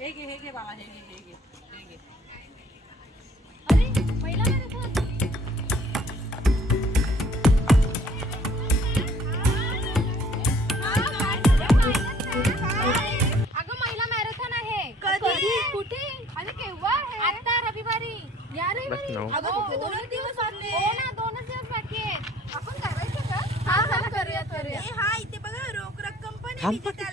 हे घे हे घे बाळा हे घे हे घे हे घे. अरे पहिला मॅरेथॉन अगं महिला मॅरेथॉन आहे. कधी? कुठे? आणि केव्हा आहे? आता रविवारी. या रविवारी. अगं फक्त दोनच दिवस बाकी हो ना दोनच दिवस बाकी आहेत. आपण करायचं का? हा हा करूया करूया. हा इथे बघा रोख रक्कम पण आहे थांब तिथे.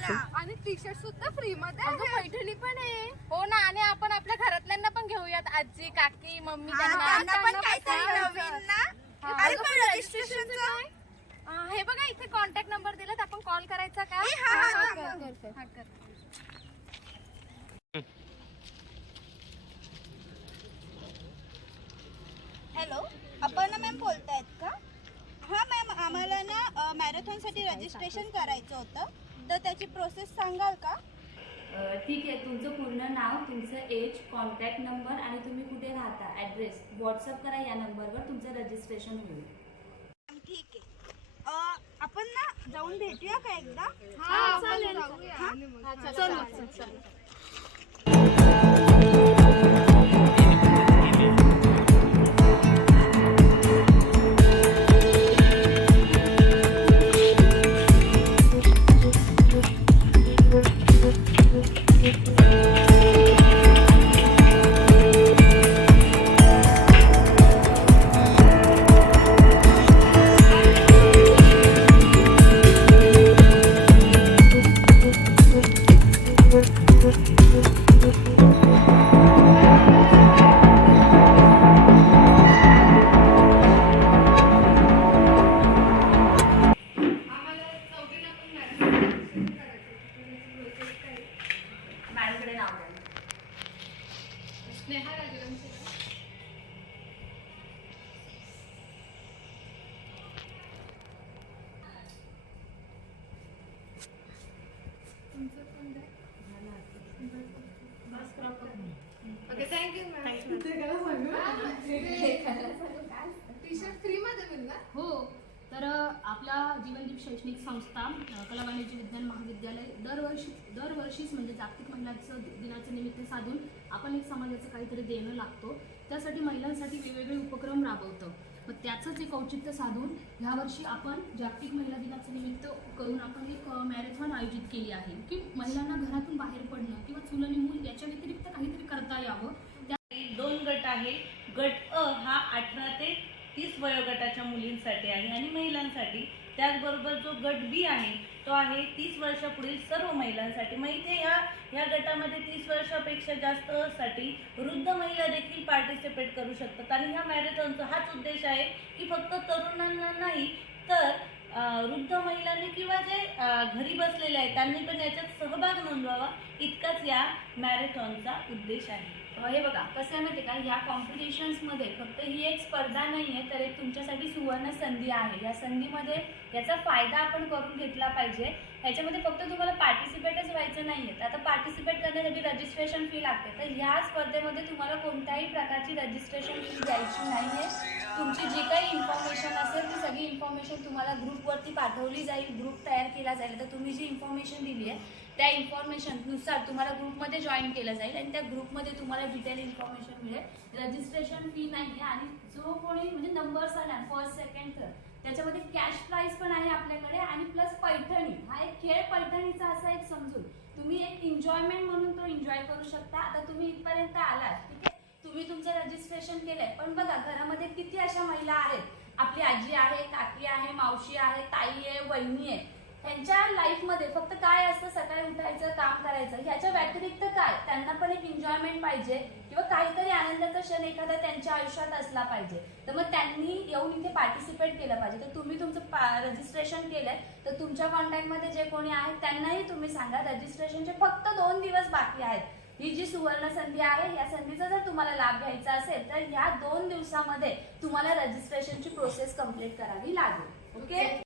शर्ट सुद्धा फ्री मध्ये अगं पैठणी पण आहे हो ना आणि आपण आपल्या घरातल्यांना पण घेऊयात आजी काकी मम्मी हा, त्यांना पण काहीतरी सांगायचं. नवीन ना हा. अरे अगं, पण पण रजिस्ट्रेशनचं registrationचं काय? अं, हे बघा इथे कॉन्टॅक्ट नंबर दिलात आपण कॉल करायचा का ए, हा, हा, हा, कर, हा. कर, कर. हा, कर. हॅलो अपर्णा मॅम बोलतायत का हा मॅम आम्हाला ना मॅरेथॉनसाठी रजिस्ट्रेशन करायचं होतं तर त्याची प्रोसेस सांगाल का? ठीक आहे. तुमचं पूर्ण नाव तुमचं एज कॉन्टॅक्ट नंबर आणि तुम्ही कुठे राहता ॲड्रेस व्हॉट्सअप करा या नंबरवर तुमचं रजिस्ट्रेशन होईल. ठीक आहे. अ, आपण ना जाऊन भेटूया का एकदा? हा, चालेल. हा, चल, चल, तर आपला जीवनदीप शैक्षणिक संस्था कला वाणिज्य विज्ञान महाविद्यालय दरवर्षी दरवर्षीच म्हणजे जागतिक महिलांचं दिनाचं निमित्त साधून आपण एक समाजाचं काहीतरी देणं लागतो. त्यासाठी महिलांसाठी वेगवेगळे उपक्रम राबवतं. मग त्याचंच एक औचित्य साधून ह्यावर्षी आपण जागतिक महिला दिनाचं निमित्त करून आपण एक मॅरेथॉन आयोजित केली आहे. की महिलांना घरातून बाहेर पडणं किंवा चुलं मूल याच्या व्यतिरिक्त काहीतरी करता यावं. त्या दोन गट आहे गट अ हा अठरा ते तीस वयोगटाच्या मुलींसाठी आहे आणि महिलांसाठी. त्याचबरोबर जो गट बी आहे तो आहे तीस वर्षापुढील सर्व महिलांसाठी. मग इथे ह्या ह्या गटामध्ये तीस वर्षापेक्षा जास्त साठी वृद्ध महिला देखील पार्टिसिपेट करू शकतात. आणि ह्या मॅरेथॉनचा हाच उद्देश आहे की फक्त तरुणांना नाही तर वृद्ध महिलांनी किंवा जे घरी बसलेले आहेत त्यांनी पण याच्यात सहभाग नोंदवावा. इतकाच या मॅरेथॉनचा उद्देश आहे. हे बघा कसं आहे माहिती आहे का ह्या कॉम्पिटिशन्समध्ये फक्त ही एक स्पर्धा नाही आहे तर एक तुमच्यासाठी सुवर्ण संधी आहे. या संधीमध्ये याचा फायदा आपण करून घेतला पाहिजे. ह्याच्यामध्ये फक्त तुम्हाला पार्टिसिपेटच व्हायचं नाही आहे आता पार्टिसिपेट करण्यासाठी रजिस्ट्रेशन फी लागते. तर ह्या स्पर्धेमध्ये तुम्हाला कोणत्याही प्रकारची रजिस्ट्रेशन फी द्यायची नाही आहे तुमची जी काही इन्फॉर्मेशन असेल ती सगळी इन्फॉर्मेशन तुम्हाला ग्रुपवरती पाठवली जाईल. ग्रुप तयार केला जाईल. तर तुम्ही जी इन्फॉर्मेशन दिली आहे त्या इन्फॉर्मेशननुसार तुम्हाला ग्रुपमध्ये जॉईन केलं जाईल आणि त्या ग्रुपमध्ये तुम्हाला डिटेल इन्फॉर्मेशन मिळेल. रजिस्ट्रेशन फी नाही आहे आणि जो कोणी म्हणजे नंबर्स आला फर्स्ट सेकंड थर्ड त्याच्यामध्ये कॅश प्राईज पण आहे आपल्याकडे आणि प्लस पैठणी हा एक खेळ पैठणीचा असा एक समजून. तुम्ही एक एन्जॉयमेंट म्हणून तो एन्जॉय करू शकता. आता तुम्ही इथपर्यंत आलात ठीक आहे? तुम्ही तुमचं रजिस्ट्रेशन केलंय. पण बघा घरामध्ये किती अशा महिला आहेत? आपली आजी आहे काकी आहे मावशी आहे ताई आहे वहिनी आहे. त्यांच्या लाईफमध्ये फक्त काय असतं? सकाळी उठायचं काम करायचं. ह्याच्या व्यतिरिक्त काय? त्यांना पण एक एन्जॉयमेंट पाहिजे. किंवा काहीतरी आनंदाचा क्षण एखादा त्यांच्या आयुष्यात असला पाहिजे. तर मग त्यांनी येऊन पार्टिसिपेट केलं पाहिजे. तर तुम्ही तुमचं रजिस्ट्रेशन केलंय तर तुमच्या कॉन्टॅक्टमध्ये जे कोणी आहेत त्यांनाही तुम्ही सांगा. रजिस्ट्रेशनचे फक्त दोन दिवस बाकी आहेत. ही जी सुवर्ण संधी आहे या संधीचा जर तुम्हाला लाभ घ्यायचा असेल तर ह्या दोन दिवसामध्ये तुम्हाला रजिस्ट्रेशनची प्रोसेस कंप्लीट करावी लागेल. ओके